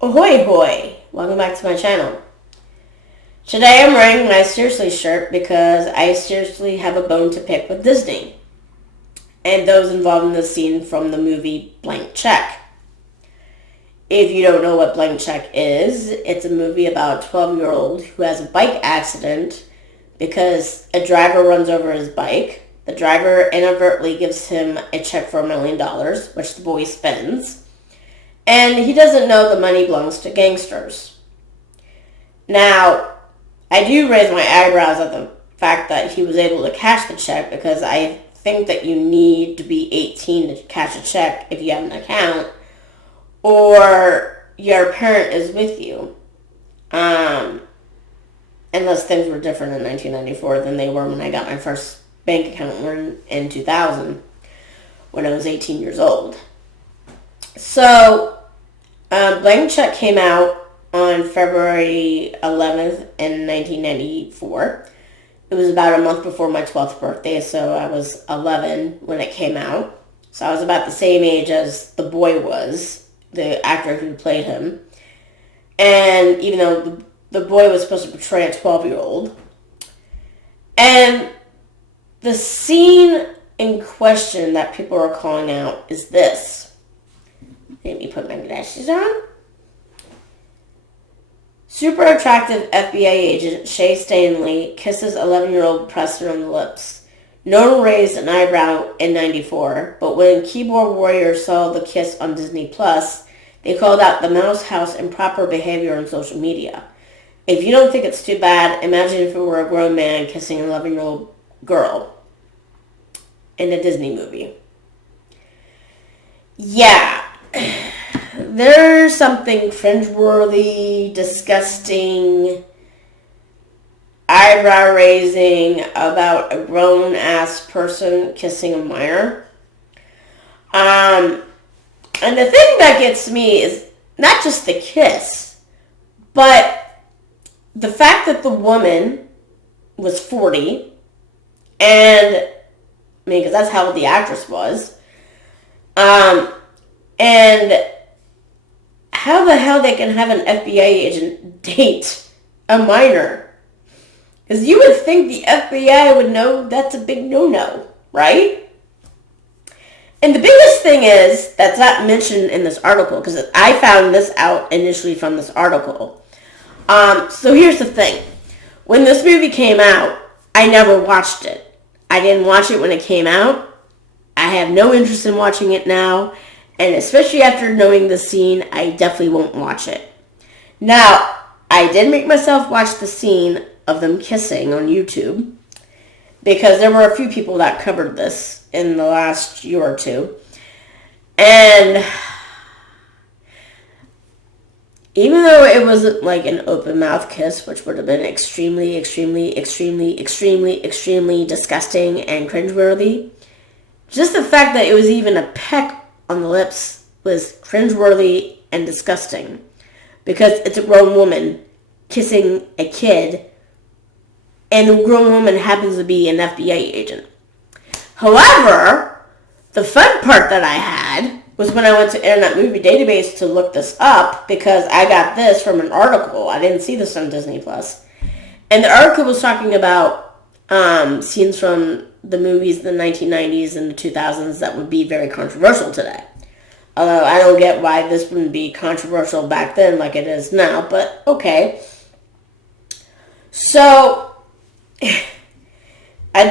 Ahoy hoy! Welcome back to my channel. Today I'm wearing my Seriously shirt because I seriously have a bone to pick with Disney and those involved in the scene from the movie Blank Cheque. If you don't know what Blank Cheque is, it's a movie about a 12-year-old who has a bike accident because a driver runs over his bike. The driver inadvertently gives him a check for $1 million, which the boy spends. And he doesn't know the money belongs to gangsters. Now, I do raise my eyebrows at the fact that he was able to cash the check because I think that you need to be 18 to cash a check if you have an account or your parent is with you. Unless things were different in 1994 than they were when I got my first bank account in 2000 when I was 18 years old. So, Blank Cheque came out on February 11th in 1994. It was about a month before my 12th birthday, so I was 11 when it came out. So I was about the same age as the boy was, the actor who played him. And even though the boy was supposed to portray a 12-year-old. And the scene in question that people are calling out is this. Let me put my glasses on. Super attractive FBI agent Shay Stanley kisses 11-year-old Preston on the lips. No one raised an eyebrow in 94, but when Keyboard Warriors saw the kiss on Disney Plus, they called out the Mouse House improper behavior on social media. If you don't think it's too bad, imagine if it were a grown man kissing an 11-year-old girl in a Disney movie. Yeah. There's something cringeworthy, disgusting, eyebrow-raising about a grown-ass person kissing a minor. And the thing that gets me is not just the kiss, but the fact that the woman was 40, and, I mean, because that's how old the actress was, and how the hell they can have an FBI agent date a minor? Because you would think the FBI would know that's a big no-no, right? And the biggest thing is, that's not mentioned in this article, because I found this out initially from this article. So here's the thing. When this movie came out, I never watched it. I didn't watch it when it came out. I have no interest in watching it now. And especially after knowing the scene, I definitely won't watch it. Now, I did make myself watch the scene of them kissing on YouTube because there were a few people that covered this in the last year or two. And even though it wasn't like an open mouth kiss, which would have been extremely, extremely, extremely, extremely, extremely disgusting and cringeworthy, just the fact that it was even a peck on the lips was cringeworthy and disgusting because it's a grown woman kissing a kid and the grown woman happens to be an FBI agent. However, the fun part that I had was when I went to Internet Movie Database to look this up because I got this from an article. I didn't see this on Disney Plus. And the article was talking about scenes from the movies in the 1990s and the 2000s that would be very controversial today. Although I don't get why this wouldn't be controversial back then like it is now, but okay. So, I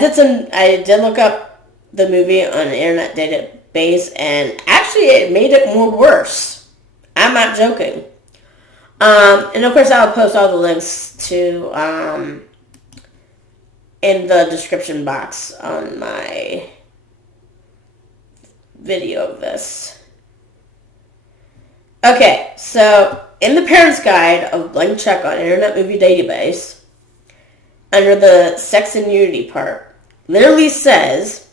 did look up the movie on an internet database, and actually it made it more worse. I'm not joking. And of course I'll post all the links to, in the description box on my video of this. Okay, so in the Parents Guide of Blank Cheque on Internet Movie Database, under the sex and nudity part, literally says,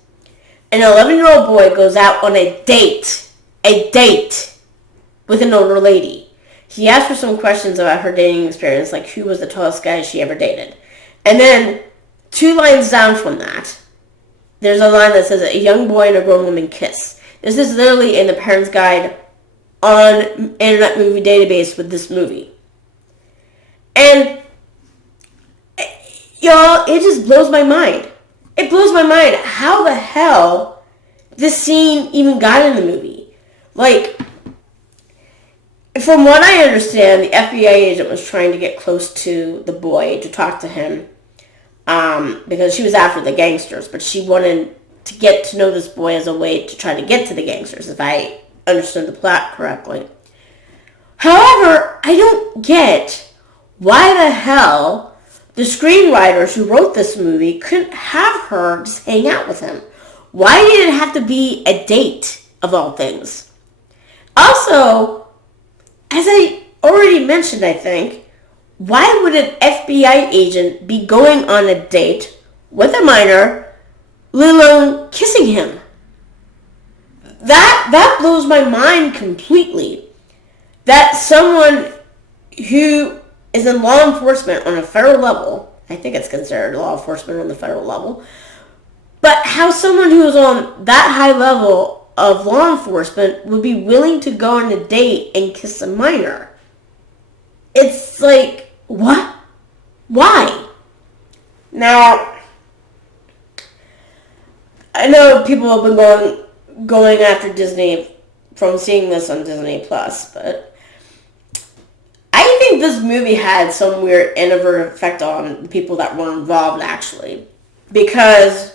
an 11-year-old boy goes out on a date with an older lady. He asks her some questions about her dating experience, like who was the tallest guy she ever dated. And then 2 lines down from that, there's a line that says a young boy and a grown woman kiss. This is literally in the Parents Guide on Internet Movie Database with this movie. And, y'all, it just blows my mind. It blows my mind how the hell this scene even got in the movie. Like, from what I understand, the FBI agent was trying to get close to the boy to talk to him because she was after the gangsters, but she wanted to get to know this boy as a way to try to get to the gangsters, if I understood the plot correctly. However, I don't get why the hell the screenwriters who wrote this movie couldn't have her just hang out with him. Why did it have to be a date, of all things? Also, as I already mentioned, I think, why would an FBI agent be going on a date with a minor, let alone kissing him? That blows my mind completely. That someone who is in law enforcement on a federal level, I think it's considered law enforcement on the federal level, but how someone who is on that high level of law enforcement would be willing to go on a date and kiss a minor. It's like, what? Why? Now, I know people have been going after Disney from seeing this on Disney Plus, but I think this movie had some weird inadvertent effect on the people that were involved, actually, because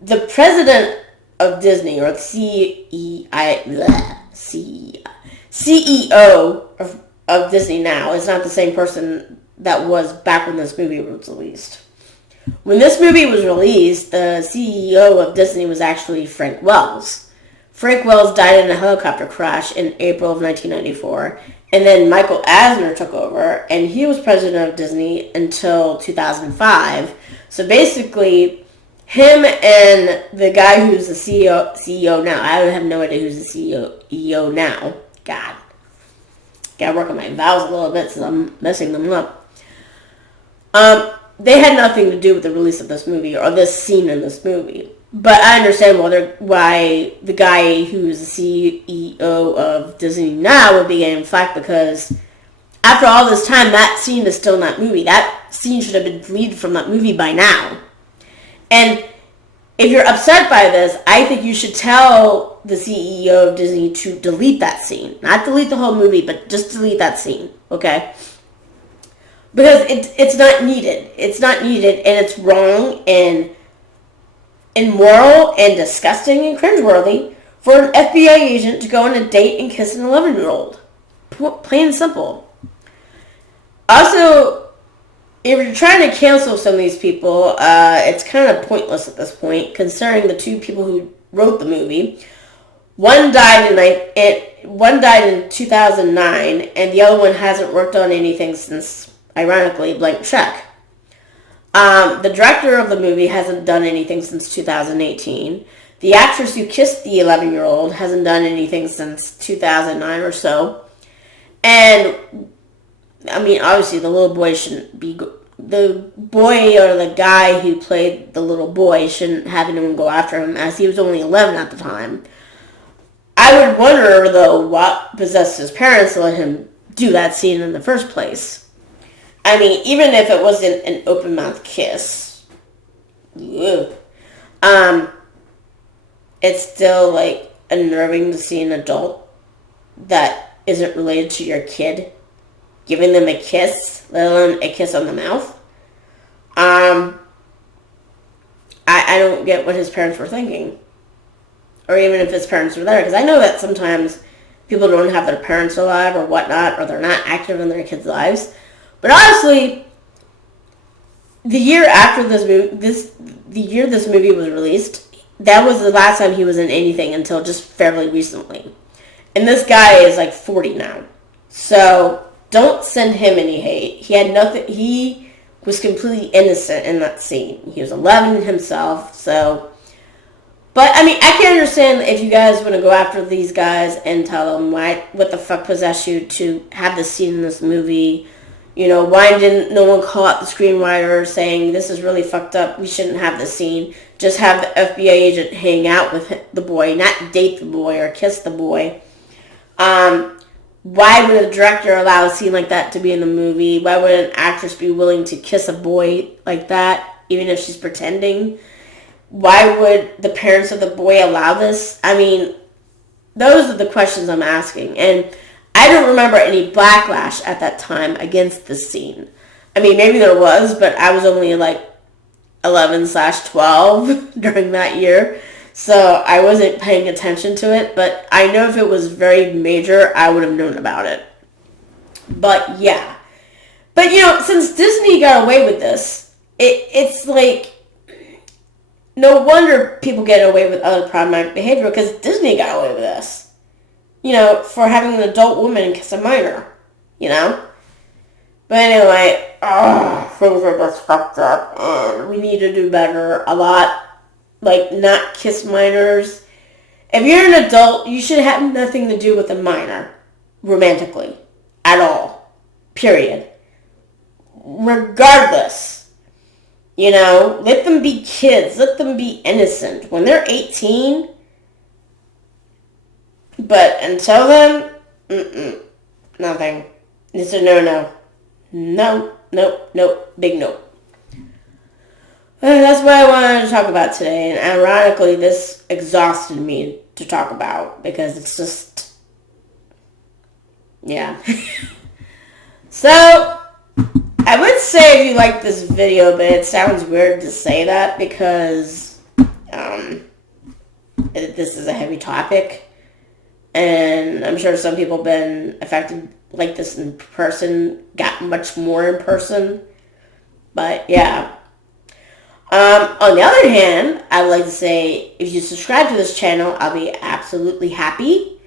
the president of Disney, or the CEO of Disney now, is not the same person that was back when this movie was released. When this movie was released, the CEO of Disney was actually Frank Wells. Frank Wells died in a helicopter crash in April of 1994, and then Michael Eisner took over, and he was president of Disney until 2005. So basically, him and the guy who's the CEO now, I have no idea who's the CEO now. God. Gotta work on my vowels a little bit since I'm messing them up. They had nothing to do with the release of this movie or this scene in this movie. But I understand why the guy who's the CEO of Disney now would be getting flack, because after all this time, that scene is still in that movie. That scene should have been deleted from that movie by now. And if you're upset by this, I think you should tell the CEO of Disney to delete that scene. Not delete the whole movie, but just delete that scene, okay? Because it's not needed. It's not needed, and it's wrong and immoral and disgusting and cringeworthy for an FBI agent to go on a date and kiss an 11-year-old. Plain and simple. Also, if you're trying to cancel some of these people, it's kind of pointless at this point, considering the two people who wrote the movie. One died in 2009, and the other one hasn't worked on anything since, ironically, Blank Cheque. The director of the movie hasn't done anything since 2018. The actress who kissed the 11-year-old hasn't done anything since 2009 or so. And I mean, obviously, the little boy shouldn't be... The boy or the guy who played the little boy shouldn't have anyone go after him, as he was only 11 at the time. I would wonder, though, what possessed his parents to let him do that scene in the first place. I mean, even if it wasn't an open-mouth kiss, it's still, like, unnerving to see an adult that isn't related to your kid giving them a kiss, let alone a kiss on the mouth. I don't get what his parents were thinking. Or even if his parents were there. Because I know that sometimes people don't have their parents alive or whatnot, or they're not active in their kids' lives. But honestly, the year after the year this movie was released, that was the last time he was in anything until just fairly recently. And this guy is like 40 now. So don't send him any hate. He had nothing. He was completely innocent in that scene. He was 11 himself. So, but I mean, I can understand if you guys want to go after these guys and tell them what the fuck possessed you to have this scene in this movie. You know, why didn't no one call out the screenwriter saying this is really fucked up? We shouldn't have this scene. Just have the FBI agent hang out with the boy, not date the boy or kiss the boy. Why would a director allow a scene like that to be in the movie? Why would an actress be willing to kiss a boy like that, even if she's pretending? Why would the parents of the boy allow this? I mean, those are the questions I'm asking. And I don't remember any backlash at that time against this scene. I mean, maybe there was, but I was only like 11/12 during that year. So I wasn't paying attention to it. But I know if it was very major, I would have known about it. But yeah. But since Disney got away with this, it's like, no wonder people get away with other problematic behavior because Disney got away with this. For having an adult woman kiss a minor. But anyway, things are just fucked up and we need to do better a lot. Like, not kiss minors. If you're an adult, you should have nothing to do with a minor romantically at all. Period. Regardless. Let them be kids. Let them be innocent. When they're 18, but until then, nothing. It's a no-no. No, nope, big no. That's what I wanted to talk about today. And ironically, this exhausted me to talk about because it's just, yeah. So, I would say if you like this video, but it sounds weird to say that because this is a heavy topic. And I'm sure some people have been affected like this in person, got much more in person. But yeah. On the other hand, I would like to say if you subscribe to this channel, I'll be absolutely happy.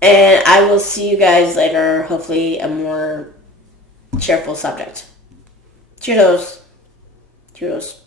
And I will see you guys later, hopefully a more cheerful subject. Cheetos. Cheetos.